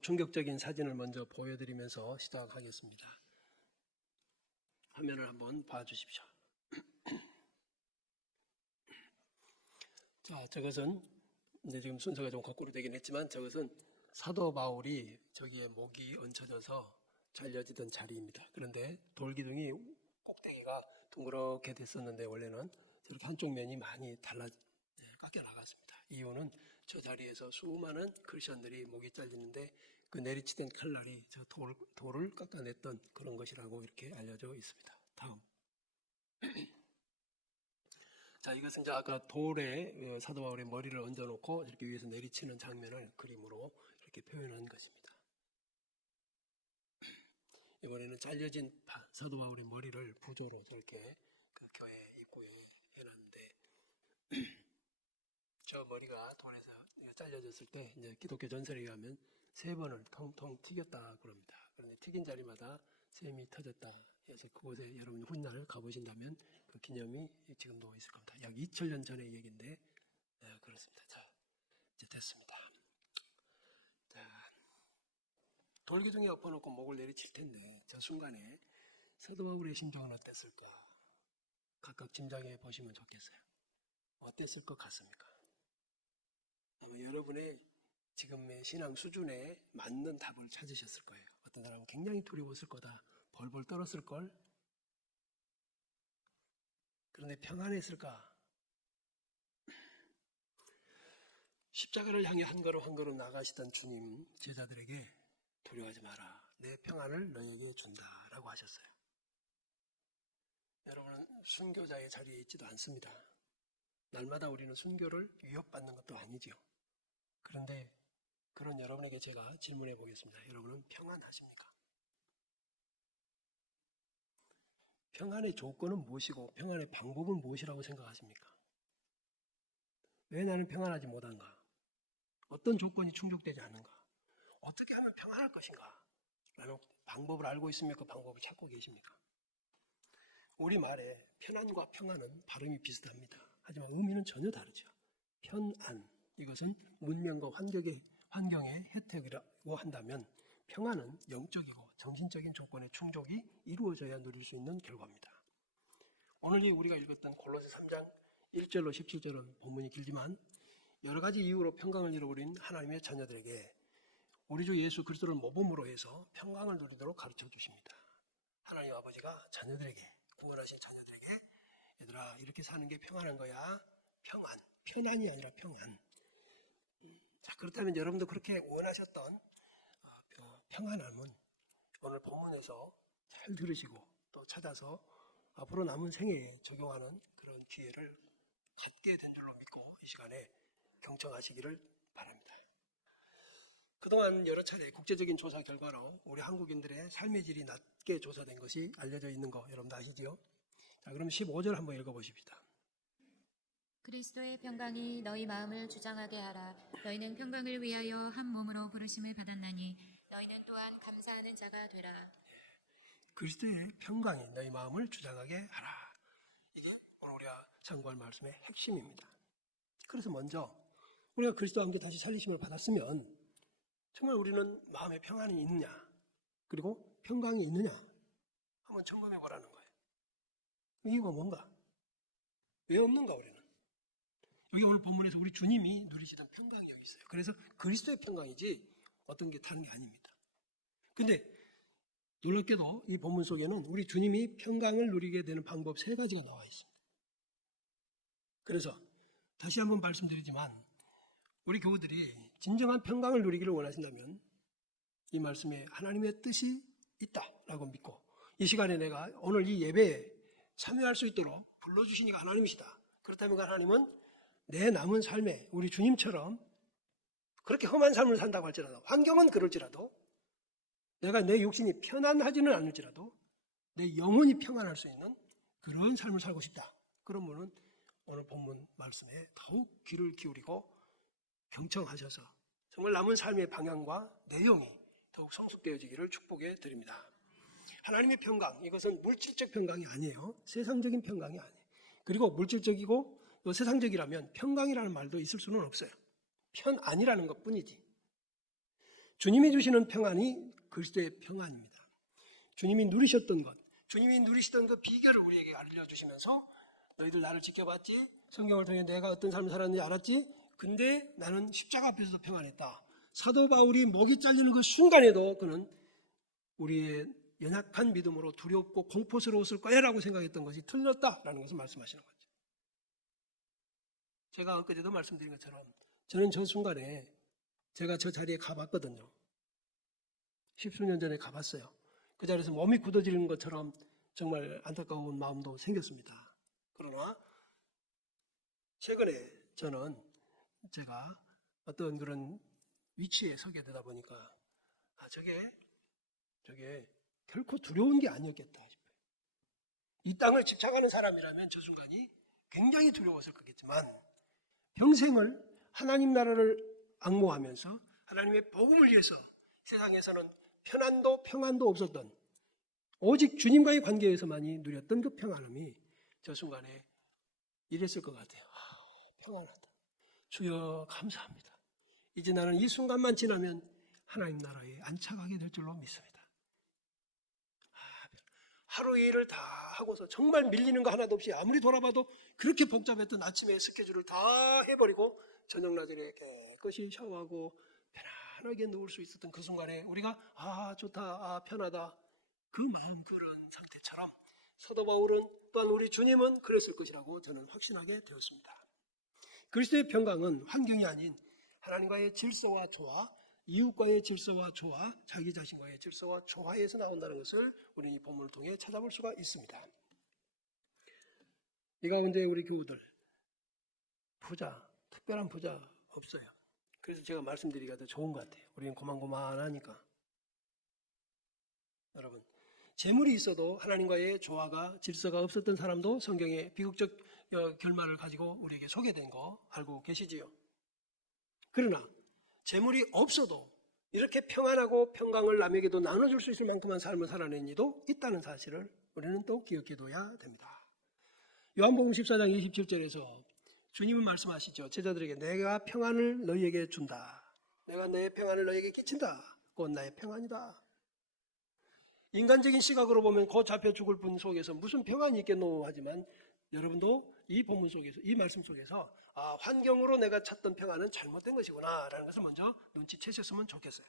충격적인 사진을 먼저 보여드리면서 시작하겠습니다. 화면을 한번 봐주십시오. 자, 저것은 지금 순서가 좀 거꾸로 되긴 했지만 저것은 사도 바울이 저기에 목이 얹혀져서 잘려지던 자리입니다. 그런데 돌기둥이 꼭대기가 둥그렇게 됐었는데 원래는 저렇게 한쪽 면이 많이 깎여 나갔습니다. 이유는 저 자리에서 수많은 크리스천들이 목이 잘리는데 그 내리치던 칼날이 저 돌을 깎아냈던 그런 것이라고 이렇게 알려져 있습니다. 다음. 자, 이것은 이제 아까 돌에 사도 바울의 머리를 얹어놓고 이렇게 위에서 내리치는 장면을 그림으로 이렇게 표현한 것입니다. 이번에는 잘려진 사도 바울의 머리를 부조로 저렇게 그 교회 입구에 해놨는데 저 머리가 돌에서 잘려졌을 때 이제 기독교 전설에 의하면 3번을 통통 튀겼다 그럽니다. 그런데 튀긴 자리마다 샘이 터졌다 해서 그곳에 여러분 훗날 가보신다면 그 기념이 지금도 있을 겁니다. 약 2000년 전의 얘기인데 그렇습니다. 자, 이제 됐습니다. 자, 돌기둥에 엎어놓고 목을 내리칠 텐데 저 순간에 사도 바울의 심정은 어땠을까? 각각 짐작해 보시면 좋겠어요. 어땠을 것 같습니까? 아마 여러분의 지금의 신앙 수준에 맞는 답을 찾으셨을 거예요. 어떤 사람은 굉장히 두려웠을 거다. 벌벌 떨었을 걸. 그런데 평안했을까? 십자가를 향해 한 걸음 한 걸음 나가시던 주님 제자들에게 두려워하지 마라. 내 평안을 너에게 준다라고 하셨어요. 여러분은 순교자의 자리에 있지도 않습니다. 날마다 우리는 순교를 위협받는 것도 아니죠. 그런데 그런 여러분에게 제가 질문해 보겠습니다. 여러분은 평안하십니까? 평안의 조건은 무엇이고 평안의 방법은 무엇이라고 생각하십니까? 왜 나는 평안하지 못한가? 어떤 조건이 충족되지 않는가? 어떻게 하면 평안할 것인가? 라는 방법을 알고 있으며 그 방법을 찾고 계십니까? 우리말에 편안과 평안은 발음이 비슷합니다. 하지만 의미는 전혀 다르죠. 편안, 이것은 문명과 환경의 혜택이라고 한다면 평안은 영적이고 정신적인 조건의 충족이 이루어져야 누릴 수 있는 결과입니다. 오늘 우리가 읽었던 골로새 3장 1절로 17절은 본문이 길지만 여러 가지 이유로 평강을 잃어버린 하나님의 자녀들에게 우리 주 예수 그리스도를 모범으로 해서 평강을 누리도록 가르쳐 주십니다. 하나님 아버지가 자녀들에게, 구원하신 자녀들에게 얘들아 이렇게 사는 게 평안한 거야. 평안, 편안이 아니라 평안. 자, 그렇다면 여러분도 그렇게 원하셨던 평안함은 오늘 본문에서 잘 들으시고 또 찾아서 앞으로 남은 생애에 적용하는 그런 기회를 갖게 된 줄로 믿고 이 시간에 경청하시기를 바랍니다. 그동안 여러 차례 국제적인 조사 결과로 우리 한국인들의 삶의 질이 낮게 조사된 것이 알려져 있는 거 여러분도 아시죠? 자, 그럼 15절 한번 읽어보십시다. 그리스도의 평강이 너희 마음을 주장하게 하라. 너희는 평강을 위하여 한 몸으로 부르심을 받았나니 너희는 또한 감사하는 자가 되라. 그리스도의 평강이 너희 마음을 주장하게 하라. 이게 오늘 우리가 참고할 말씀의 핵심입니다. 그래서 먼저 우리가 그리스도와 함께 다시 살리심을 받았으면 정말 우리는 마음의 평안이 있느냐 그리고 평강이 있느냐 한번 점검해 보라는 거예요. 이유가 뭔가? 왜 없는가 우리는? 여기 오늘 본문에서 우리 주님이 누리시던 평강이 여기 있어요. 그래서 그리스도의 평강이지 어떤 게 다른 게 아닙니다. 근데 놀랍게도 이 본문 속에는 우리 주님이 평강을 누리게 되는 방법 3가지가 나와 있습니다. 그래서 다시 한번 말씀드리지만 우리 교우들이 진정한 평강을 누리기를 원하신다면 이 말씀에 하나님의 뜻이 있다라고 믿고 이 시간에 내가 오늘 이 예배에 참여할 수 있도록 불러주시니까 하나님이시다. 그렇다면 하나님은 내 남은 삶에 우리 주님처럼 그렇게 험한 삶을 산다고 할지라도 환경은 그럴지라도 내가 내 육신이 편안하지는 않을지라도 내 영혼이 평안할 수 있는 그런 삶을 살고 싶다. 그러면은 오늘 본문 말씀에 더욱 귀를 기울이고 경청하셔서 정말 남은 삶의 방향과 내용이 더욱 성숙되어지기를 축복해 드립니다. 하나님의 평강, 이것은 물질적 평강이 아니에요. 세상적인 평강이 아니에요. 그리고 물질적이고 또 세상적이라면 평강이라는 말도 있을 수는 없어요. 편안이라는 것뿐이지. 주님이 주시는 평안이 그리스도의 평안입니다. 주님이 누리셨던 것, 주님이 누리시던 그 비결을 우리에게 알려주시면서 너희들 나를 지켜봤지? 성경을 통해 내가 어떤 삶을 살았는지 알았지? 근데 나는 십자가 앞에서도 평안했다. 사도 바울이 목이 잘리는 그 순간에도 그는 우리의 연약한 믿음으로 두렵고 공포스러웠을 거야 라고 생각했던 것이 틀렸다라는 것을 말씀하시는 거죠. 제가 엊그제도 말씀드린 것처럼 저는 저 순간에 제가 저 자리에 가봤거든요. 십수년 전에 가봤어요. 그 자리에서 몸이 굳어지는 것처럼 정말 안타까운 마음도 생겼습니다. 그러나 최근에 저는 제가 어떤 그런 위치에 서게 되다 보니까 저게 결코 두려운 게 아니었겠다 싶어요. 이 땅을 집착하는 사람이라면 저 순간이 굉장히 두려웠을 거겠지만 평생을 하나님 나라를 앙모하면서 하나님의 복음을 위해서 세상에서는 편안도 평안도 없었던 오직 주님과의 관계에서만이 누렸던 그 평안함이 저 순간에 이랬을 것 같아요. 평안하다. 주여 감사합니다. 이제 나는 이 순간만 지나면 하나님 나라에 안착하게 될 줄로 믿습니다. 하루 일을 다 하고서 정말 밀리는 거 하나도 없이 아무리 돌아봐도 그렇게 복잡했던 아침에 스케줄을 다 해버리고 저녁 낮에 깨끗이 샤워하고 편안하게 누울 수 있었던 그 순간에 우리가 좋다, 편하다 그 마음 그런 상태처럼 사도 바울은 또한 우리 주님은 그랬을 것이라고 저는 확신하게 되었습니다. 그리스도의 평강은 환경이 아닌 하나님과의 질서와 조화, 이웃과의 질서와 조화, 자기 자신과의 질서와 조화에서 나온다는 것을 우리 이 본문을 통해 찾아볼 수가 있습니다. 이 가운데 우리 교우들 특별한 부자 없어요. 그래서 제가 말씀드리기가 더 좋은 것 같아요. 우리는 고만고만하니까. 여러분, 재물이 있어도 하나님과의 조화가 질서가 없었던 사람도 성경의 비극적 결말을 가지고 우리에게 소개된 거 알고 계시지요? 그러나 재물이 없어도 이렇게 평안하고 평강을 남에게도 나눠줄 수 있을 만큼만 삶을 살아낸 이도 있다는 사실을 우리는 또 기억해둬야 됩니다. 요한복음 14장 27절에서 주님은 말씀하시죠. 제자들에게 내가 평안을 너희에게 준다. 내가 내 평안을 너희에게 끼친다. 곧 나의 평안이다. 인간적인 시각으로 보면 곧 잡혀 죽을 분 속에서 무슨 평안이 있겠노 하지만 여러분도 이 본문 속에서 이 말씀 속에서 환경으로 내가 찾던 평안은 잘못된 것이구나 라는 것을 먼저 눈치채셨으면 좋겠어요.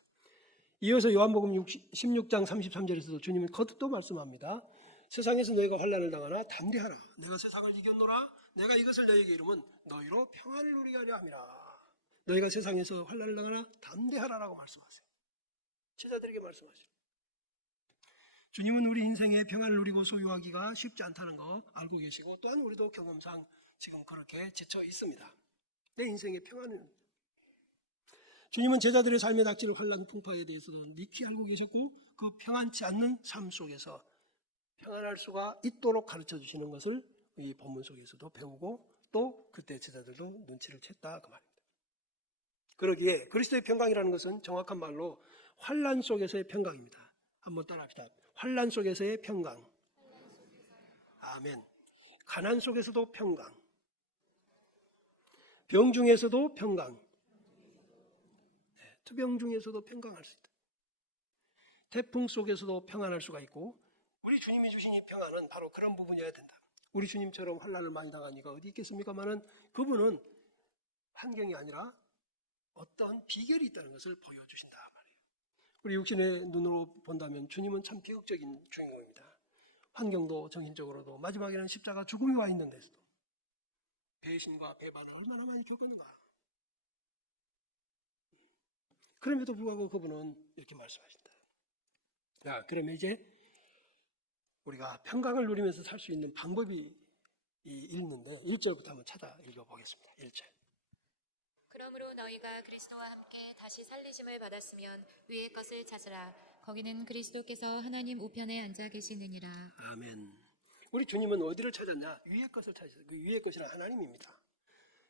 이어서 요한복음 16장 33절에서도 주님은 거듭 또 말씀합니다. 세상에서 너희가 환난을 당하나 담대하라. 내가 세상을 이겼노라. 내가 이것을 너희에게 이루면 너희로 평안을 누리게 하려 함이라. 너희가 세상에서 환난을 당하나 담대하라라고 말씀하세요. 제자들에게 말씀하세요. 주님은 우리 인생의 평안을 누리고 소유하기가 쉽지 않다는 거 알고 계시고 또한 우리도 경험상 지금 그렇게 지쳐 있습니다. 내 인생의 평안은 주님은 제자들의 삶의 닥치는 환난 풍파에 대해서도 미키 알고 계셨고 그 평안치 않는 삶 속에서 평안할 수가 있도록 가르쳐 주시는 것을 이 본문 속에서도 배우고 또 그때 제자들도 눈치를 챘다 그 말입니다. 그러기에 그리스도의 평강이라는 것은 정확한 말로 환난 속에서의 평강입니다. 한번 따라합시다. 환난 속에서의 평강. 아멘. 가난 속에서도 평강. 병 중에서도 평강. 투병 중에서도 평강할 수 있다. 태풍 속에서도 평안할 수가 있고 우리 주님이 주신 이 평안은 바로 그런 부분이어야 된다. 우리 주님처럼 환난을 많이 당한 이가 어디 있겠습니까마는 그분은 환경이 아니라 어떤 비결이 있다는 것을 보여주신다 말이에요. 우리 육신의 눈으로 본다면 주님은 참 비극적인 주인공입니다. 환경도 정신적으로도 마지막에는 십자가 죽음이 와 있는 데서도 배신과 배반을 얼마나 많이 겪었는가. 그럼에도 불구하고 그분은 이렇게 말씀하신다. 자, 그러면 이제 우리가 평강을 누리면서 살 수 있는 방법이 있는데 1절부터 한번 찾아 읽어보겠습니다. 1절. 그러므로 너희가 그리스도와 함께 다시 살리심을 받았으면 위의 것을 찾으라. 거기는 그리스도께서 하나님 우편에 앉아 계시느니라. 아멘. 우리 주님은 어디를 찾았냐? 위의 것을 찾았어요. 그 위의 것이란 하나님입니다.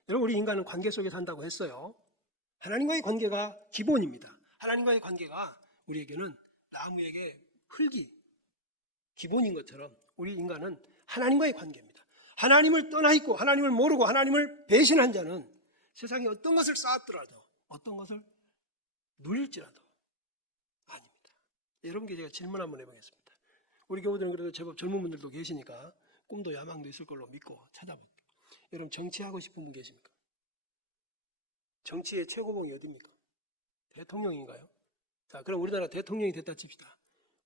여러분, 우리 인간은 관계 속에 산다고 했어요. 하나님과의 관계가 기본입니다. 하나님과의 관계가 우리에게는 나무에게 흙이 기본인 것처럼 우리 인간은 하나님과의 관계입니다. 하나님을 떠나 있고 하나님을 모르고 하나님을 배신한 자는 세상에 어떤 것을 쌓았더라도 어떤 것을 누릴지라도 여러분께 제가 질문 한번 해보겠습니다. 우리 교우들은 그래도 제법 젊은 분들도 계시니까 꿈도 야망도 있을 걸로 믿고 찾아볼게요. 여러분 정치하고 싶은 분 계십니까? 정치의 최고봉이 어디입니까? 대통령인가요? 자, 그럼 우리나라 대통령이 됐다 칩시다.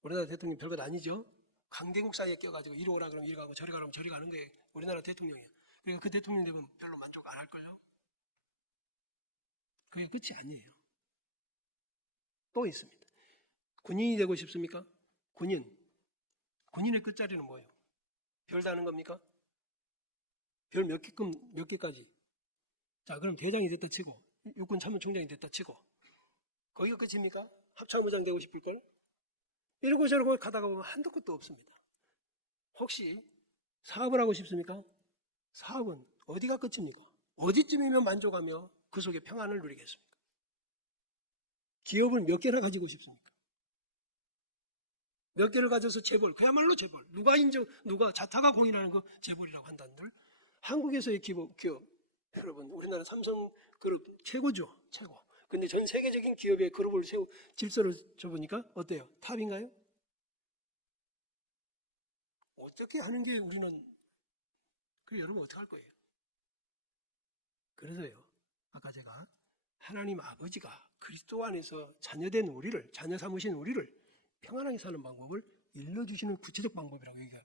우리나라 대통령 별것 아니죠? 강대국 사이에 껴가지고 이리 오라 그러면 이리 가고 저리 가라면 저리 가는 게 우리나라 대통령이에요. 그러니까 그 대통령 되면 별로 만족 안 할걸요? 그게 끝이 아니에요. 또 있습니다. 군인이 되고 싶습니까? 군인의 끝자리는 뭐예요? 별 다는 겁니까? 별 몇 개까지? 자, 그럼 대장이 됐다 치고 육군 참모총장이 됐다 치고 거기가 끝입니까? 합참의장 되고 싶을걸? 이러고 저러고 가다가 보면 한도 끝도 없습니다. 혹시 사업을 하고 싶습니까? 사업은 어디가 끝입니까? 어디쯤이면 만족하며 그 속에 평안을 누리겠습니까? 기업을 몇 개나 가지고 싶습니까? 몇 개를 가져서 재벌, 그야말로 재벌. 누가 자타가 공인하는 거 재벌이라고 한다는들. 한국에서의 기업, 여러분, 우리나라 삼성그룹 최고죠, 최고. 근데 전 세계적인 기업의 그룹을 질서를 줘보니까 어때요? 탑인가요? 어떻게 하는 게 우리는, 여러분 어떻게 할 거예요? 그래서요, 아까 제가 하나님 아버지가 그리스도 안에서 자녀된 우리를, 자녀 삼으신 우리를 평안하게 사는 방법을 일러주시는 구체적 방법이라고 얘기해요.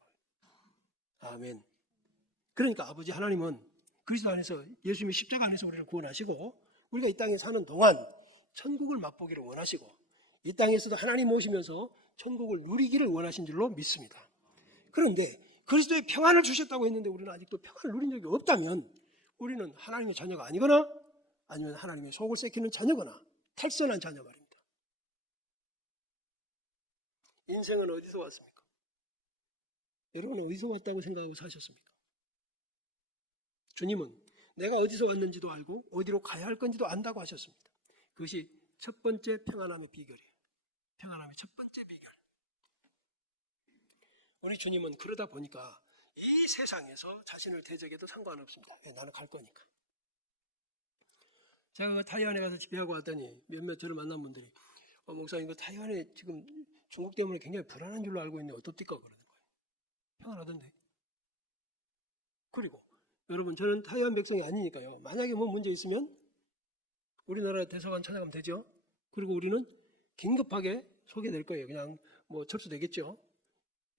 아멘. 그러니까 아버지 하나님은 그리스도 안에서 예수님의 십자가 안에서 우리를 구원하시고 우리가 이 땅에 사는 동안 천국을 맛보기를 원하시고 이 땅에서도 하나님 모시면서 천국을 누리기를 원하신 줄로 믿습니다. 그런데 그리스도의 평안을 주셨다고 했는데 우리는 아직도 평안을 누린 적이 없다면 우리는 하나님의 자녀가 아니거나 아니면 하나님의 속을 새기는 자녀거나 탈선한 자녀 말입니다. 인생은 어디서 왔습니까? 여러분은 어디서 왔다고 생각하고 사셨습니까? 주님은 내가 어디서 왔는지도 알고 어디로 가야 할 건지도 안다고 하셨습니다. 그것이 첫 번째 평안함의 비결이에요. 평안함의 첫 번째 비결. 우리 주님은 그러다 보니까 이 세상에서 자신을 대적해도 상관없습니다. 나는 갈 거니까. 제가 그 타이완에 가서 집회하고 왔더니 몇몇 저를 만난 분들이 목사님 그 타이완에 지금 중국 때문에 굉장히 불안한 줄로 알고 있는데 어떻습니까? 그러는 거예요. 평안하던데. 그리고 여러분 저는 타이완 백성이 아니니까요. 만약에 뭐 문제 있으면 우리나라 대사관 찾아가면 되죠. 그리고 우리는 긴급하게 소개될 거예요. 그냥 뭐 접수되겠죠.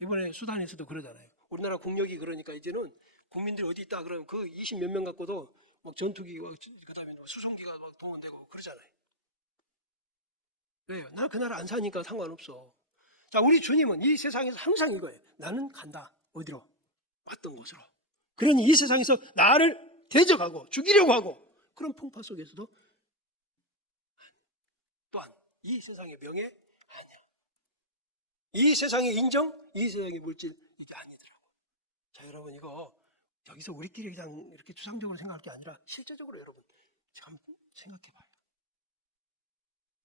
이번에 수단에서도 그러잖아요. 우리나라 국력이 그러니까 이제는 국민들이 어디 있다 그러면 그 20몇 명 갖고도 막 전투기와 그다음에 수송기가 막 동원되고 그러잖아요. 왜요? 나 그 나라 안 사니까 상관없어. 자, 우리 주님은 이 세상에서 항상 이거예요. 나는 간다. 어디로? 왔던 곳으로. 그러니 이 세상에서 나를 대적하고 죽이려고 하고 그런 풍파 속에서도 또한 이 세상의 명예 아니야. 이 세상의 인정, 이 세상의 물질 이게 아니더라고. 자, 여러분 이거 여기서 우리끼리 그냥 이렇게 추상적으로 생각할 게 아니라 실제적으로 여러분 한번 생각해 봐요.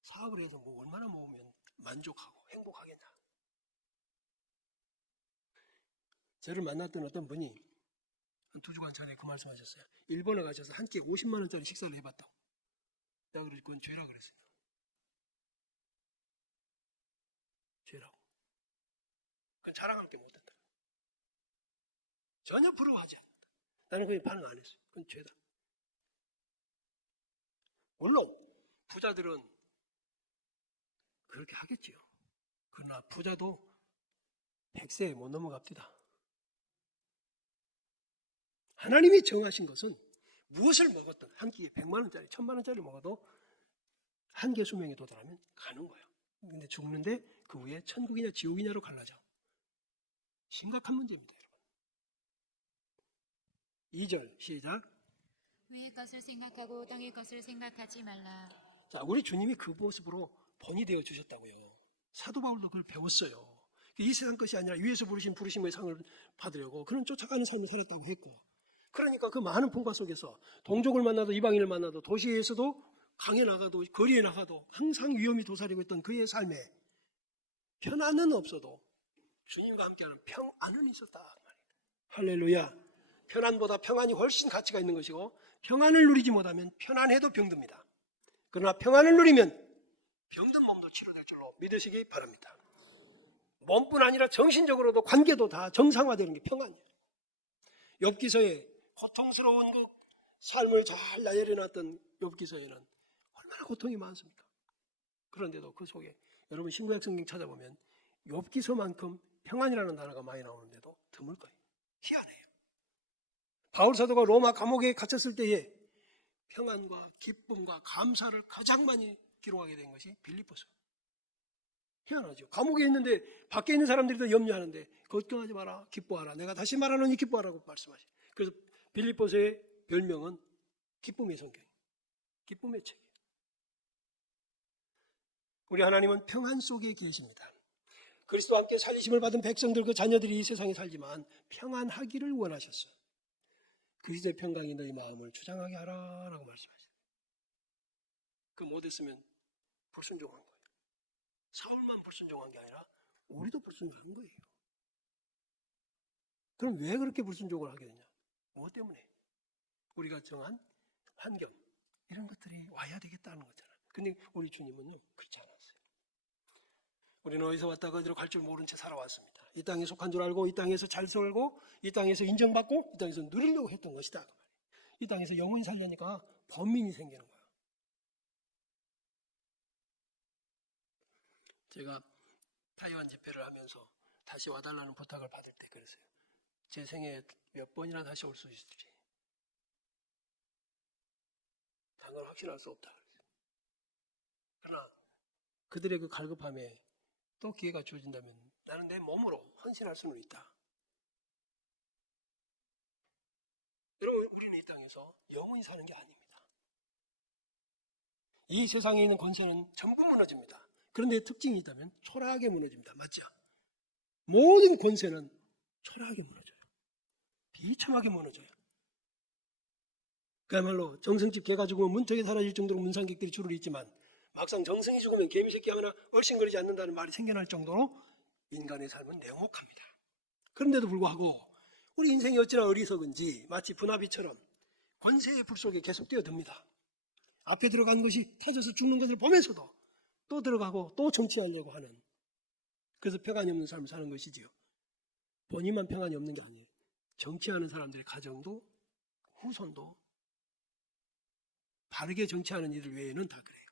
사업을 해서 뭐 얼마나 모으면 만족하고 행복하겠냐. 저를 만났던 어떤 분이 한 2주간 전에 그 말씀하셨어요. 일본에 가셔서 한 끼 50만 원짜리 식사를 해봤다고. 내가 그래서 그건 죄라 그랬어요. 죄라고. 그건 자랑할 게 못했다. 전혀 부러워하지 않는다. 나는 그게 반응 안 했어요. 그건 죄다. 물론 부자들은 그렇게 하겠지요. 그러나 부자도 100세에 못 넘어갑니다. 하나님이 정하신 것은 무엇을 먹었든 한 끼에 100만 원짜리, 1000만 원짜리 먹어도 한계 수명에 도달하면 가는 거예요. 근데 죽는데 그 후에 천국이냐 지옥이냐로 갈라져. 심각한 문제입니다, 여러분. 2절 시작. 위의 것을 생각하고 땅의 것을 생각하지 말라. 자, 우리 주님이 그 모습으로 본이 되어 주셨다고요. 사도 바울도 그걸 배웠어요. 이 세상 것이 아니라 위에서 부르신 부르심의 상을 받으려고 그런 쫓아가는 삶을 살았다고 했고, 그러니까 그 많은 풍파 속에서 동족을 만나도 이방인을 만나도 도시에서도 강에 나가도 거리에 나가도 항상 위험이 도사리고 있던 그의 삶에 편안은 없어도 주님과 함께하는 평안은 있었다. 할렐루야. 편안보다 평안이 훨씬 가치가 있는 것이고 평안을 누리지 못하면 편안해도 병듭니다. 그러나 평안을 누리면 병든 몸도 치료될 줄로 믿으시기 바랍니다. 몸뿐 아니라 정신적으로도 관계도 다 정상화되는 게 평안이에요. 욥기서에 고통스러운 그 삶을 잘 나열해놨던 욥기서에는 얼마나 고통이 많습니까? 그런데도 그 속에 여러분 신구약 성경 찾아보면 욥기서만큼 평안이라는 단어가 많이 나오는데도 드물 거예요. 희한해요. 바울 사도가 로마 감옥에 갇혔을 때에 평안과 기쁨과 감사를 가장 많이 기록하게 된 것이 빌립보서. 희한하죠. 감옥에 있는데 밖에 있는 사람들이 더 염려하는데 걱정하지 마라, 기뻐하라. 내가 다시 말하노니 기뻐하라고 말씀하시죠. 그래서 빌립보서의 별명은 기쁨의 성경이에요. 기쁨의 책이에요. 우리 하나님은 평안 속에 계십니다. 그리스도와 함께 살리심을 받은 백성들 그 자녀들이 이 세상에 살지만 평안하기를 원하셨어요. 그리스도의 평강이 너희 마음을 주장하게 하라라고 말씀하셨어요. 그 못했으면 불순종한 거예요. 사울만 불순종한 게 아니라 우리도 불순종한 거예요. 그럼 왜 그렇게 불순종을 하게 되냐? 무엇 때문에? 우리가 정한 환경 이런 것들이 와야 되겠다는 거잖아요. 근데 우리 주님은요 그렇지 않았어요. 우리는 어디서 왔다가 어디로 갈 줄 모른 채 살아왔습니다. 이 땅에 속한 줄 알고 이 땅에서 잘 살고 이 땅에서 인정받고 이 땅에서 누리려고 했던 것이다. 이 땅에서 영원히 살려니까 범민이 생기는 거예요. 제가 타이완 집회를 하면서 다시 와달라는 부탁을 받을 때 그랬어요. 제 생에 몇 번이나 다시 올 수 있을지 당연 확신할 수 없다. 그러나 그들의 그 갈급함에 또 기회가 주어진다면 나는 내 몸으로 헌신할 수는 있다. 여러분 우리는 이 땅에서 영원히 사는 게 아닙니다. 이 세상에 있는 권세는 전부 무너집니다. 그런데 특징이 있다면 초라하게 무너집니다. 맞죠? 모든 권세는 초라하게 무너져요. 비참하게 무너져요. 그야말로 정성집 개가 죽으면 문턱에 사라질 정도로 문상객들이 줄을 잇지만 막상 정성이 죽으면 개미새끼 하나 얼씬거리지 않는다는 말이 생겨날 정도로 인간의 삶은 냉혹합니다. 그런데도 불구하고 우리 인생이 어찌나 어리석은지 마치 분화비처럼 권세의 불 속에 계속 뛰어듭니다. 앞에 들어간 것이 터져서 죽는 것을 보면서도 또 들어가고 또 정치하려고 하는, 그래서 평안이 없는 삶을 사는 것이지요. 본인만 평안이 없는 게 아니에요. 정치하는 사람들의 가정도 후손도 바르게 정치하는 이들 외에는 다 그래요.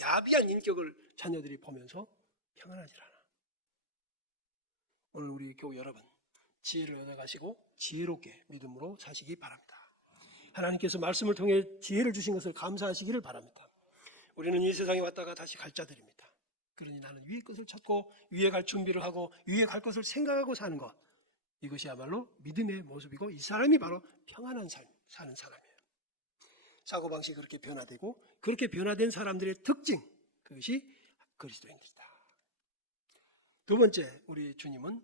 야비한 인격을 자녀들이 보면서 평안하지 않아. 오늘 우리 교우 여러분 지혜를 얻어가시고 지혜롭게 믿음으로 사시기 바랍니다. 하나님께서 말씀을 통해 지혜를 주신 것을 감사하시기를 바랍니다. 우리는 이 세상에 왔다가 다시 갈 자들입니다. 그러니 나는 위의 것을 찾고 위에 갈 준비를 하고 위에 갈 것을 생각하고 사는 것, 이것이야말로 믿음의 모습이고 이 사람이 바로 평안한 삶 사는 사람이에요. 사고방식이 그렇게 변화되고 그렇게 변화된 사람들의 특징, 그것이 그리스도인이다. 두 번째, 우리 주님은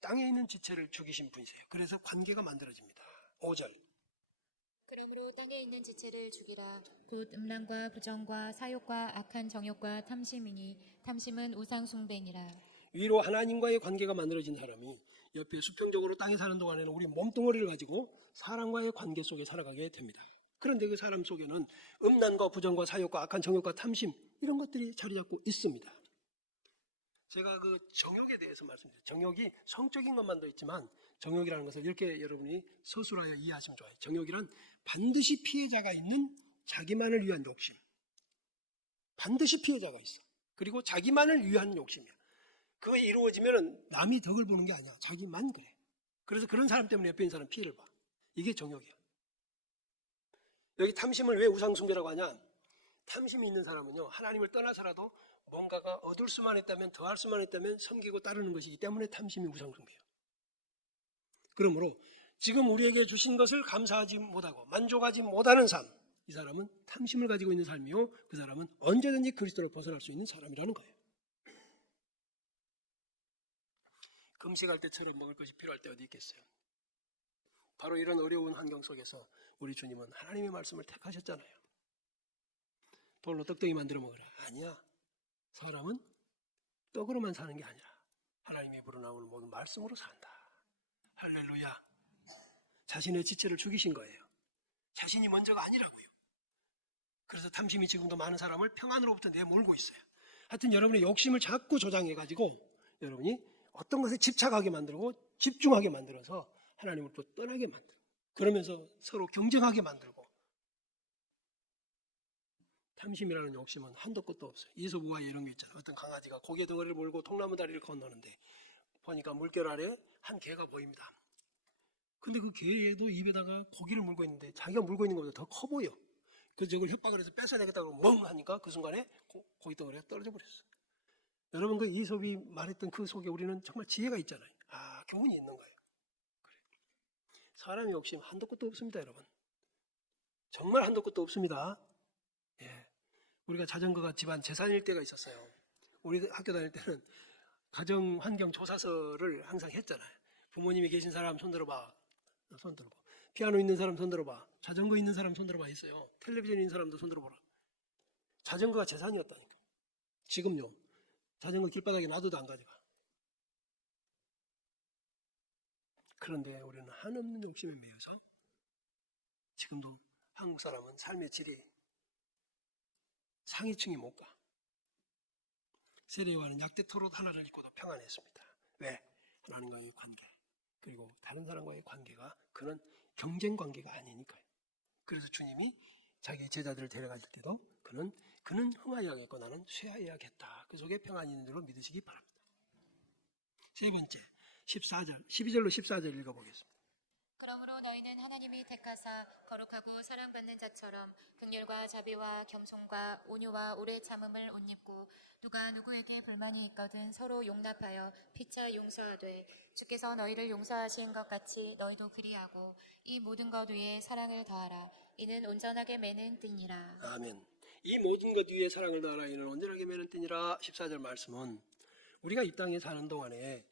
땅에 있는 지체를 죽이신 분이세요. 그래서 관계가 만들어집니다. 5절. 그러므로 땅에 있는 지체를 죽이라. 곧 음란과 부정과 사욕과 악한 정욕과 탐심이니 탐심은 우상 숭배니라. 위로 하나님과의 관계가 만들어진 사람이 옆에 수평적으로 땅에 사는 동안에는 우리 몸뚱어리를 가지고 사람과의 관계 속에 살아가게 됩니다. 그런데 그 사람 속에는 음란과 부정과 사욕과 악한 정욕과 탐심, 이런 것들이 자리 잡고 있습니다. 제가 그 정욕에 대해서 말씀드려요. 정욕이 성적인 것만도 있지만 정욕이라는 것을 이렇게 여러분이 서술하여 이해하시면 좋아요. 정욕이란 반드시 피해자가 있는 자기만을 위한 욕심. 반드시 피해자가 있어. 그리고 자기만을 위한 욕심이야. 그게 이루어지면 남이 덕을 보는 게 아니야. 자기만 그래. 그래서 그런 사람 때문에 옆에 있는 사람 피해를 봐. 이게 정욕이야. 여기 탐심을 왜 우상숭배라고 하냐? 탐심이 있는 사람은요, 하나님을 떠나서라도 뭔가가 얻을 수만 있다면, 더할 수만 있다면 섬기고 따르는 것이기 때문에 탐심이 우상숭배예요. 그러므로 지금 우리에게 주신 것을 감사하지 못하고 만족하지 못하는 삶, 이 사람은 탐심을 가지고 있는 삶이요, 그 사람은 언제든지 그리스도를 벗어날 수 있는 사람이라는 거예요. 금식할 때처럼 먹을 것이 필요할 때 어디 있겠어요? 바로 이런 어려운 환경 속에서 우리 주님은 하나님의 말씀을 택하셨잖아요. 돌로 떡덩이 만들어 먹으라. 아니야. 사람은 떡으로만 사는 게 아니라 하나님의 입으로 나오는 모든 말씀으로 산다. 할렐루야. 자신의 지체를 죽이신 거예요. 자신이 먼저가 아니라고요. 그래서 탐심이 지금도 많은 사람을 평안으로부터 내몰고 있어요. 하여튼 여러분의 욕심을 자꾸 조장해가지고 여러분이 어떤 것에 집착하게 만들고 집중하게 만들어서 하나님을 또 떠나게 만들고 그러면서 서로 경쟁하게 만들고 탐심이라는 욕심은 한도 끝도 없어요. 이솝우화 이런 게 있잖아요. 어떤 강아지가 고개 덩어리를 몰고 통나무 다리를 건너는데 보니까 물결 아래 한 개가 보입니다. 근데 그 개도 입에다가 고기를 물고 있는데 자기가 물고 있는 것보다 더 커 보여. 그래서 저걸 협박을 해서 뺏어내겠다고 멍 하니까 그 순간에 고기 덩어리가 떨어져 버렸어. 여러분 그 이솝이 말했던 그 속에 우리는 정말 지혜가 있잖아요. 아, 교훈이 있는 거예요. 그래. 사람의 욕심 한도 끝도 없습니다, 여러분. 정말 한도 끝도 없습니다. 예. 우리가 자전거가 집안 재산일 때가 있었어요. 우리 학교 다닐 때는 가정 환경 조사서를 항상 했잖아요. 부모님이 계신 사람 손들어봐. 손들어봐. 피아노 있는 사람 손들어봐. 자전거 있는 사람 손들어봐 했어요. 텔레비전 있는 사람도 손들어보라. 자전거가 재산이었다니까. 지금요. 자전거 길바닥에 놔둬도 안 가져가. 그런데 우리는 한없는 욕심에 매여서 지금도 한국 사람은 삶의 질이 상위층이 못 가. 세례요한은 약대 토롯 하나를 입고도 평안했습니다. 왜? 하나님과의 관계 그리고 다른 사람과의 관계가 그런 경쟁 관계가 아니니까요. 그래서 주님이 자기 제자들을 데려갈 때도 그는 흥하여야겠고 나는 쇠하여야겠다. 그 속에 평안이 있는 줄로 믿으시기 바랍니다. 세 번째 14절 12절로 14절 읽어보겠습니다. 그러므로 너희는 하나님이 택하사 거룩하고 사랑받는 자처럼 긍휼과 자비와 겸손과 온유와 오래 참음을 옷 입고 누가 누구에게 불만이 있거든 서로 용납하여 피차 용서하되 주께서 너희를 용서하신 것 같이 너희도 그리하고 이 모든 것 위에 사랑을 더하라. 이는 온전하게 매는 띠니라. 아멘. 이 모든 것 위에 사랑을 더하라. 이는 온전하게 매는 띠니라. 14절 말씀은 우리가 이 땅에 사는 동안에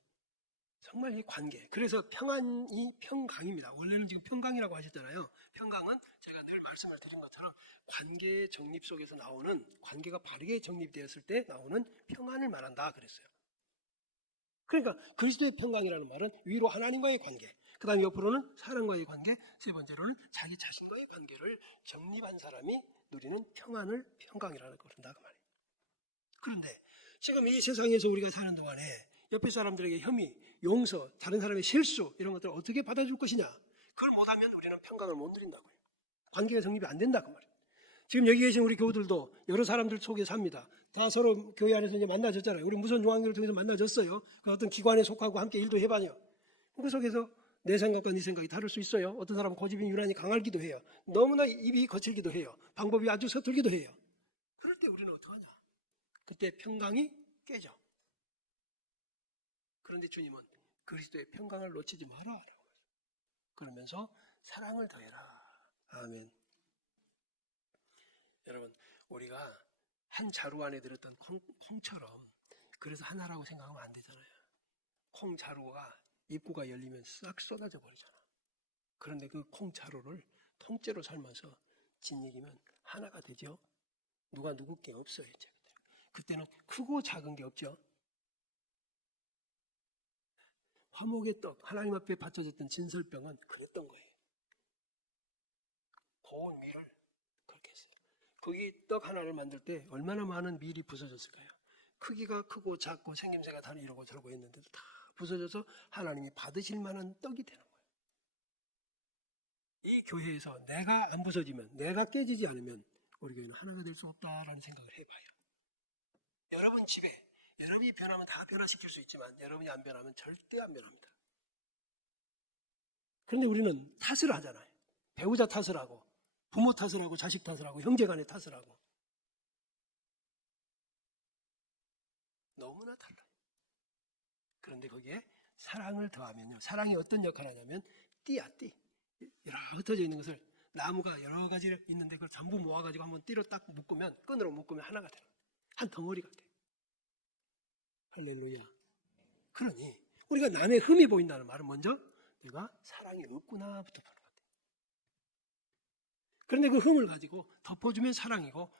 정말 이 관계 그래서 평안이 평강입니다. 원래는 지금 평강이라고 하셨잖아요. 평강은 제가 늘 말씀을 드린 것처럼 관계의 정립 속에서 나오는 관계가 바르게 정립되었을 때 나오는 평안을 말한다 그랬어요. 그러니까 그리스도의 평강이라는 말은 위로 하나님과의 관계 그 다음에 옆으로는 사람과의 관계 세 번째로는 자기 자신과의 관계를 정립한 사람이 누리는 평안을 평강이라고 그런다 그 말이에요. 그런데 지금 이 세상에서 우리가 사는 동안에 옆에 사람들에게 혐의, 용서, 다른 사람의 실수 이런 것들을 어떻게 받아줄 것이냐 그걸 못하면 우리는 평강을 못 누린다고요. 관계가 정립이 안 된다 그 말이에요. 지금 여기 계신 우리 교우들도 여러 사람들 속에 삽니다. 다 서로 교회 안에서 이제 만나졌잖아요. 우리 무선 중앙교를 통해서 만나졌어요. 그 어떤 기관에 속하고 함께 일도 해봐요. 그 속에서 내 생각과 네 생각이 다를 수 있어요. 어떤 사람은 고집이 유난히 강하기도 해요. 너무나 입이 거칠기도 해요. 방법이 아주 서툴기도 해요. 그럴 때 우리는 어떡하냐? 그때 평강이 깨져. 그런데 주님은 그리스도의 평강을 놓치지 마라 라고 하죠. 그러면서 사랑을 더해라. 아멘. 여러분 우리가 한 자루 안에 들었던 콩처럼 그래서 하나라고 생각하면 안 되잖아요. 콩 자루가 입구가 열리면 싹 쏟아져 버리잖아. 그런데 그 콩 자루를 통째로 삶아서 짓이기면 하나가 되죠. 누가 누구 게 없어요. 그때는 크고 작은 게 없죠. 화목의 떡, 하나님 앞에 바쳐졌던 진설병은 그랬던 거예요. 고운 밀을 그렇게 했어요. 거기 떡 하나를 만들 때 얼마나 많은 밀이 부서졌을까요? 크기가 크고 작고 생김새가 다른 이러고 저러고 했는데도 다 부서져서 하나님이 받으실 만한 떡이 되는 거예요. 이 교회에서 내가 안 부서지면, 내가 깨지지 않으면 우리 교회는 하나가 될 수 없다라는 생각을 해봐요. 여러분 집에 여러분이 변하면 다 변화시킬 수 있지만 여러분이 안 변하면 절대 안 변합니다. 그런데 우리는 탓을 하잖아요. 배우자 탓을 하고 부모 탓을 하고 자식 탓을 하고 형제간의 탓을 하고 너무나 달라요. 그런데 거기에 사랑을 더하면요. 사랑이 어떤 역할을 하냐면 띠야 띠. 여러 흩어져 있는 것을 나무가 여러 가지 있는데 그걸 전부 모아가지고 한번 띠로 딱 묶으면 끈으로 묶으면 하나가 돼요. 한 덩어리가 돼요. 할렐루야. 그러니 우리가 남의 흠이 보인다는 말은 먼저 내가 사랑이 없구나부터 보는 것 같아요. 그런데 그 흠을 가지고 덮어주면 사랑이고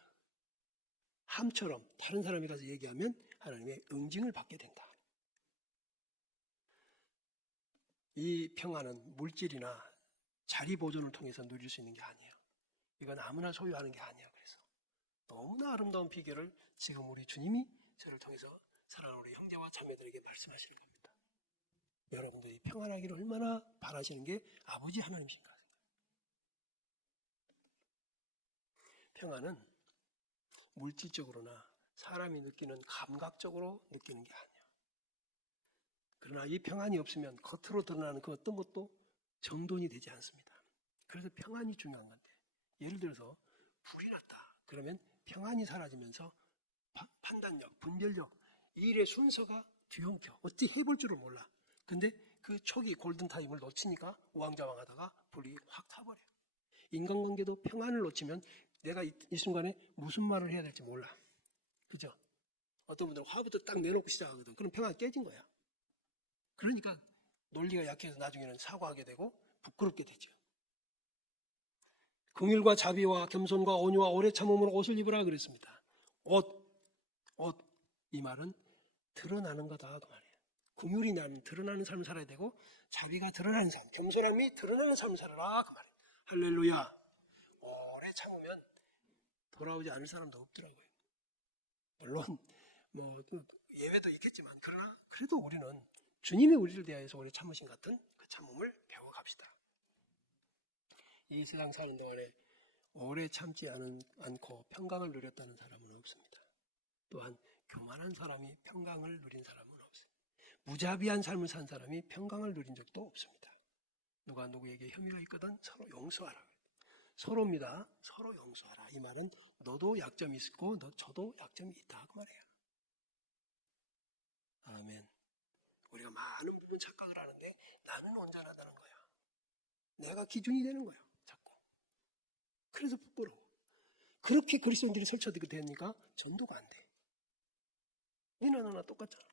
함처럼 다른 사람이 가서 얘기하면 하나님의 응징을 받게 된다. 이 평안은 물질이나 자리 보존을 통해서 누릴 수 있는 게 아니에요. 이건 아무나 소유하는 게 아니야. 그래서 너무나 아름다운 비결을 지금 우리 주님이 저를 통해서 사랑하는 우리 형제와 자매들에게 말씀하시는 겁니다. 여러분들이 평안하기를 얼마나 바라시는 게 아버지 하나님이신가. 평안은 물질적으로나 사람이 느끼는 감각적으로 느끼는 게 아니야. 그러나 이 평안이 없으면 겉으로 드러나는 그 어떤 것도 정돈이 되지 않습니다. 그래서 평안이 중요한 건데, 예를 들어서 불이 났다. 그러면 평안이 사라지면서 판단력, 분별력, 일의 순서가 뒤엉켜. 어떻게 해볼 줄을 몰라. 근데 그 초기 골든타임을 놓치니까 우왕좌왕하다가 불이 확 타버려. 인간관계도 평안을 놓치면 내가 이 순간에 무슨 말을 해야 될지 몰라. 그죠? 어떤 분들은 화부터 딱 내놓고 시작하거든. 그럼 평안 깨진 거야. 그러니까 논리가 약해서 나중에는 사과하게 되고 부끄럽게 되죠. 긍휼과 자비와 겸손과 온유와 오래 참음으로 옷을 입으라 그랬습니다. 옷. 이 말은 드러나는 거다 그 말이에요. 긍휼이 드러나는 삶을 살아야 되고 자비가 드러나는 삶, 겸손함이 드러나는 삶을 살아라 그 말이에요. 할렐루야. 오래 참으면 돌아오지 않을 사람도 없더라고요. 물론 뭐 예외도 있겠지만 그러나 그래도 우리는 주님이 우리를 대하여서 오래 참으신 같은 그 참음을 배워갑시다. 이 세상 사는 동안에 오래 참지 않고 평강을 누렸다는 사람은 없습니다. 또한 교만한 사람이 평강을 누린 사람은 없어요. 무자비한 삶을 산 사람이 평강을 누린 적도 없습니다. 누가 누구에게 혐의가 있거든 서로 용서하라. 서로입니다. 서로 용서하라. 이 말은 너도 약점이 있고 저도 약점이 있다 그 말이에요. 아멘. 우리가 많은 부분 착각을 하는데 나는 온전하다는 거야. 내가 기준이 되는 거야. 자꾸. 그래서 부끄러워. 그렇게 그리스도인들이 설쳐지게 되니까 전도가 안 돼. 니나 나나 똑같잖아.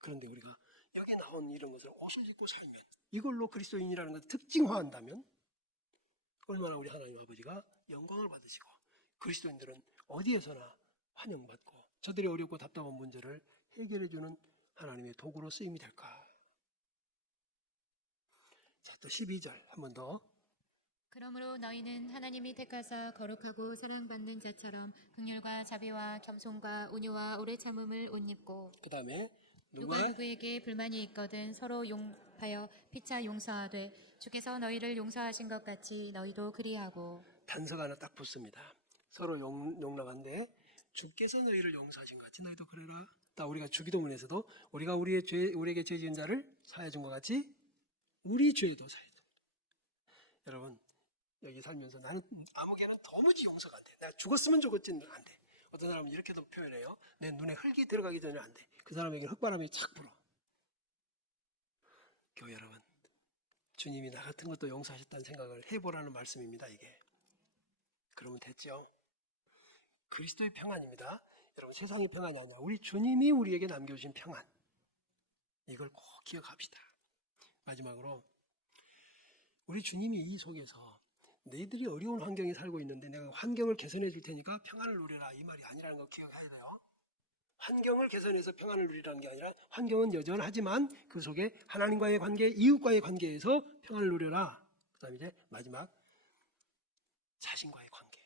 그런데 우리가 여기 나온 이런 것을 옷을 입고 살면 이걸로 그리스도인이라는 것을 특징화한다면 얼마나 우리 하나님 아버지가 영광을 받으시고 그리스도인들은 어디에서나 환영받고 저들이 어렵고 답답한 문제를 해결해주는 하나님의 도구로 쓰임이 될까. 자, 또 12절 한 번 더. 그러므로 너희는 하나님이 택하사 거룩하고 사랑받는 자처럼 긍휼과 자비와 겸손과 온유와 오래 참음을 옷 입고 그 다음에 누가 누구에게 불만이 있거든 서로 용하여 피차 용서하되 주께서 너희를 용서하신 것 같이 너희도 그리하고. 단서가 하나 딱 붙습니다. 서로 용납한데 주께서 너희를 용서하신 것 같이 너희도 그래라. 우리가 주기도문에서도 우리가 우리에게 죄 지은 자를 사하여 준 것 같이 우리 죄도 사하여 준. 여러분 여기 살면서 나는 아무개는 도무지 용서가 안 돼. 내가 죽었으면 죽었지는 안 돼. 어떤 사람은 이렇게도 표현해요. 내 눈에 흙이 들어가기 전에 안 돼. 그 사람에게 흙바람이 착 불어. 교회 여러분, 주님이 나 같은 것도 용서하셨다는 생각을 해보라는 말씀입니다. 이게. 그러면 됐죠? 그리스도의 평안입니다. 여러분 세상의 평안이 아니야. 우리 주님이 우리에게 남겨주신 평안. 이걸 꼭 기억합시다. 마지막으로 우리 주님이 이 속에서 너희들이 어려운 환경에 살고 있는데 내가 환경을 개선해 줄 테니까 평안을 누려라 이 말이 아니라는 거 기억해야 돼요. 환경을 개선해서 평안을 누리라는 게 아니라 환경은 여전하지만 그 속에 하나님과의 관계, 이웃과의 관계에서 평안을 누려라. 그 다음에 이제 마지막 자신과의 관계.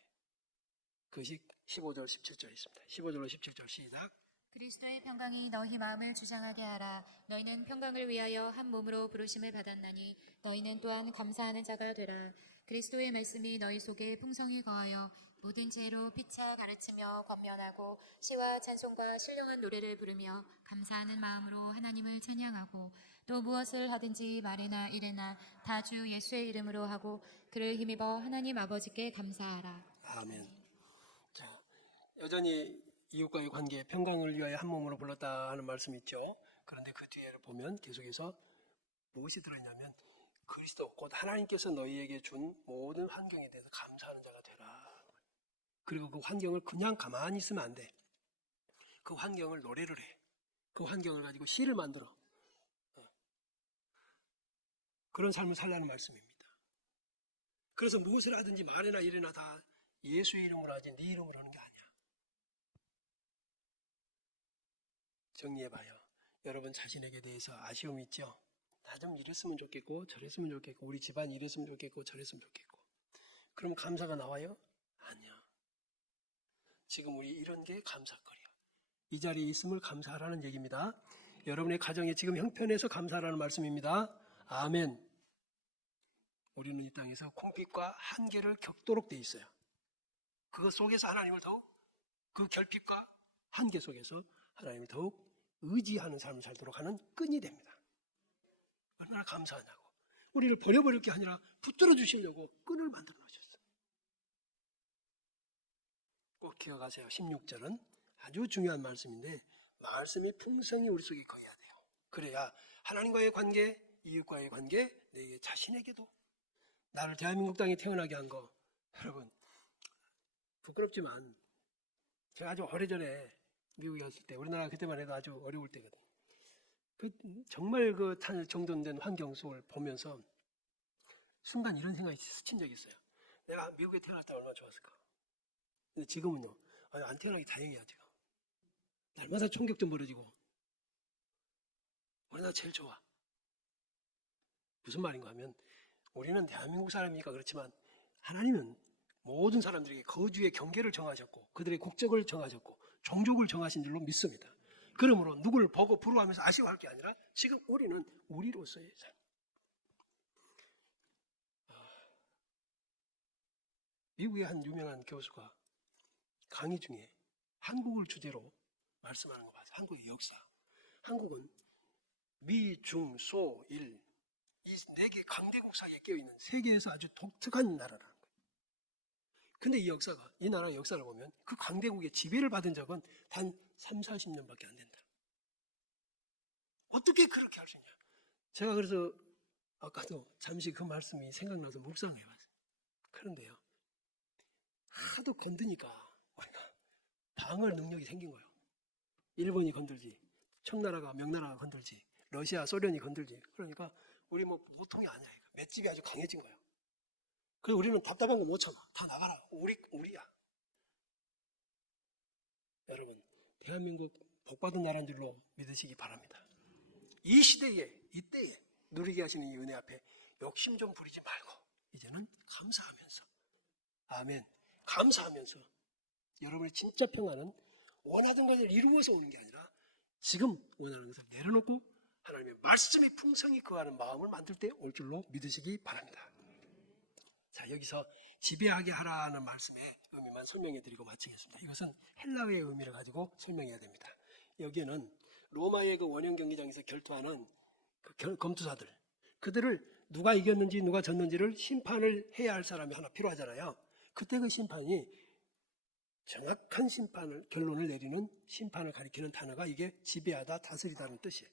그것이 15절, 17절 있습니다. 15절로 17절 시작. 그리스도의 평강이 너희 마음을 주장하게 하라. 너희는 평강을 위하여 한 몸으로 부르심을 받았나니 너희는 또한 감사하는 자가 되라. 그리스도의 말씀이 너희 속에 풍성히 거하여 모든 지혜로 피차 가르치며 권면하고 시와 찬송과 신령한 노래를 부르며 감사하는 마음으로 하나님을 찬양하고 또 무엇을 하든지 말이나 일에나 다 주 예수의 이름으로 하고 그를 힘입어 하나님 아버지께 감사하라. 아멘. 자, 여전히 이웃과의 관계, 평강을 위하여 한 몸으로 불렀다 하는 말씀이 있죠. 그런데 그 뒤에 보면 계속해서 무엇이 들어있냐면 그리스도 곧 하나님께서 너희에게 준 모든 환경에 대해서 감사하는 자가 되라. 그리고 그 환경을 그냥 가만히 있으면 안 돼. 그 환경을 노래를 해. 그 환경을 가지고 시를 만들어. 그런 삶을 살라는 말씀입니다. 그래서 무엇을 하든지 말이나 일이나 다 예수의 이름으로 하지 네 이름으로 하는 게 아니야. 정리해봐요. 여러분 자신에게 대해서 아쉬움이 있죠? 나 좀 이랬으면 좋겠고 저랬으면 좋겠고 우리 집안 이랬으면 좋겠고 저랬으면 좋겠고 그럼 감사가 나와요? 아니야. 지금 우리 이런 게 감사거리야. 이 자리에 있음을 감사하라는 얘기입니다. 여러분의 가정에 지금 형편에서 감사하라는 말씀입니다. 아멘. 우리는 이 땅에서 궁핍과 한계를 겪도록 돼 있어요. 그것 속에서 하나님을 더욱, 그 결핍과 한계 속에서 하나님을 더욱 의지하는 삶을 살도록 하는 끈이 됩니다. 얼마나 감사하냐고. 우리를 버려버릴 게 아니라 붙들어 주시려고 끈을 만들어 놓으셨어요. 꼭 기억하세요. 16절은 아주 중요한 말씀인데 말씀이 풍성히 우리 속에 거해야 돼요. 그래야 하나님과의 관계, 이웃과의 관계, 내 자신에게도 나를 대한민국 땅에 태어나게 한 거, 여러분 부끄럽지만 제가 아주 오래전에 미국에 갔을 때, 우리나라 그때만 해도 아주 어려울 때거든요. 정말 그 정돈된 환경 속을 보면서 순간 이런 생각이 스친 적이 있어요. 내가 미국에 태어났다 얼마나 좋았을까. 근데 지금은요, 안 태어나기 다행이야 지금. 날마다 총격 좀 벌어지고 우리나라 제일 좋아. 무슨 말인가 하면 우리는 대한민국 사람이니까 그렇지만 하나님은 모든 사람들에게 거주의 경계를 정하셨고 그들의 국적을 정하셨고 종족을 정하신 줄로 믿습니다. 그러므로 누구를 보고 부러워하면서 아쉬워할 게 아니라 지금 우리는 우리로서의 삶. 미국의 한 유명한 교수가 강의 중에 한국을 주제로 말씀하는 거 봐요. 한국의 역사. 한국은 미, 중, 소, 일, 이 네 개 강대국 사이에 끼어있는 세계에서 아주 독특한 나라라는 거예요. 근데 이 나라의 역사를 보면 그 강대국의 지배를 받은 적은 단 3, 40년밖에 안 된다. 어떻게 그렇게 할 수 있냐? 제가 그래서 아까도 잠시 그 말씀이 생각나서 묵상해봤어요. 그런데요, 하도 건드니까 우리가 방어할 능력이 생긴 거예요. 일본이 건들지, 청나라가 명나라가 건들지, 러시아, 소련이 건들지. 그러니까 우리 뭐 보통이 아니야. 맷집이 아주 강해진 거예요. 그래서 우리는 답답한 거 못 참아. 다 나가라. 우리야. 여러분, 대한민국 복받은 나라인 줄로 믿으시기 바랍니다. 이 시대에, 이때에 누리게 하시는 이 은혜 앞에 욕심 좀 부리지 말고 이제는 감사하면서, 아멘, 감사하면서 여러분의 진짜 평안은 원하던 것을 이루어서 오는 게 아니라 지금 원하는 것을 내려놓고 하나님의 말씀이 풍성히 거하는 마음을 만들 때 올 줄로 믿으시기 바랍니다. 자, 여기서 지배하게 하라는 말씀의 의미만 설명해 드리고 마치겠습니다. 이것은 헬라어의 의미를 가지고 설명해야 됩니다. 여기에는 로마의 그 원형 경기장에서 결투하는 그 검투사들, 그들을 누가 이겼는지 누가 졌는지를 심판을 해야 할 사람이 하나 필요하잖아요. 그때 그 심판이 정확한 심판을, 결론을 내리는 심판을 가리키는 단어가 이게 지배하다, 다스리다는 뜻이에요.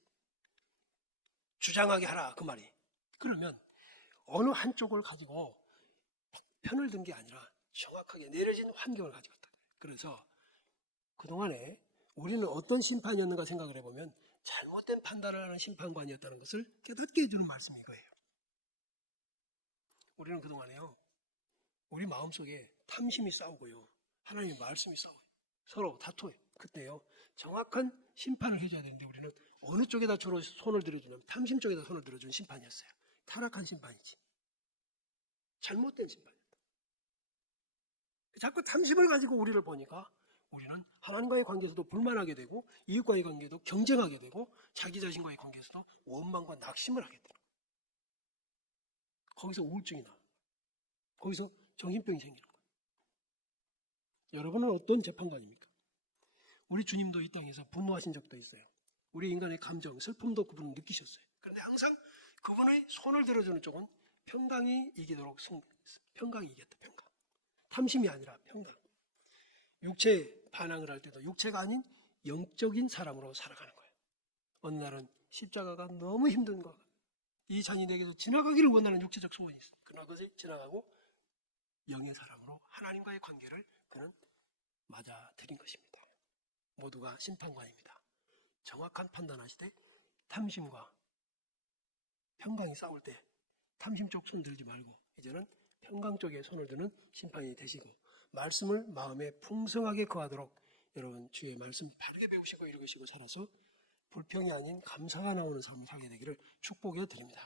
주장하게 하라, 그 말이. 그러면 어느 한쪽을 가지고 편을 든 게 아니라 정확하게 내려진 환경을 가지고 있다. 그래서 그동안에 우리는 어떤 심판이었는가 생각을 해보면 잘못된 판단을 하는 심판관이었다는 것을 깨닫게 해주는 말씀이 이거예요. 우리는 그동안에요, 우리 마음속에 탐심이 싸우고요, 하나님의 말씀이 싸워요. 서로 다퉈요. 그때요, 정확한 심판을 해줘야 되는데 우리는 어느 쪽에다 주로 손을 들어주냐면 탐심 쪽에다 손을 들어주는 심판이었어요. 타락한 심판이지. 잘못된 심판이었다. 자꾸 탐심을 가지고 우리를 보니까 우리는 하나님과의 관계에서도 불만하게 되고 이웃과의 관계도 경쟁하게 되고 자기 자신과의 관계에서도 원망과 낙심을 하게 되는 거예요. 거기서 우울증이 나요. 거기서 정신병이 생기는 거예요. 여러분은 어떤 재판관입니까? 우리 주님도 이 땅에서 분노하신 적도 있어요. 우리 인간의 감정, 슬픔도 그분은 느끼셨어요. 그런데 항상 그분의 손을 들어주는 쪽은 평강이 이기도록 평강이 이겼다. 평강. 탐심이 아니라 평강. 육체 반항을 할 때도 육체가 아닌 영적인 사람으로 살아가는 거예요. 어느 날은 십자가가 너무 힘든 거, 이 잔이 내게서 지나가기를 원하는 육체적 소원이 있어요. 그러나 그것이 지나가고 영의 사람으로 하나님과의 관계를 그는 맞아들인 것입니다. 모두가 심판관입니다. 정확한 판단하시되 탐심과 평강이 싸울 때 탐심 쪽 손 들지 말고 이제는 평강 쪽에 손을 드는 심판이 되시고 말씀을 마음에 풍성하게 거하도록 여러분 주의 말씀 바르게 배우시고 읽으시고 살아서 불평이 아닌 감사가 나오는 삶을 살게 되기를 축복해 드립니다.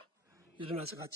일어나서 같이